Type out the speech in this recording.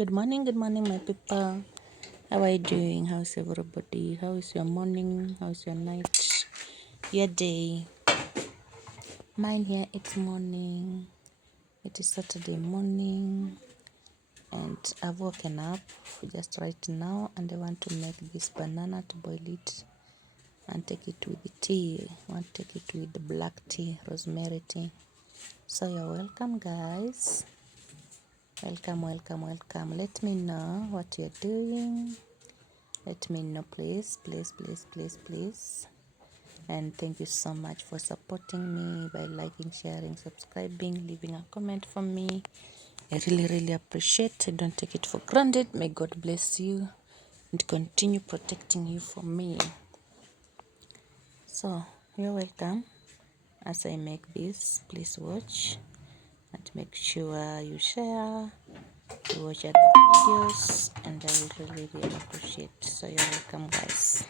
good morning, my people. How are you doing? How's everybody? How is your morning? How's your night? Your day? Mine here, it's morning. It is Saturday morning, and I've woken up just right now, and I want to make this banana to boil it and take it with the tea. I want to take it with the black tea, rosemary tea. So you're welcome, guys. Welcome. Let me know what you're doing. Let me know, please. And thank you so much for supporting me by liking, sharing, subscribing, leaving a comment for me. I really appreciate it. Don't take it for granted. May God bless you and continue protecting you from me. So you're welcome. As I make this, please watch and make sure you share, you watch other videos, and I will really appreciate. So you're welcome, guys.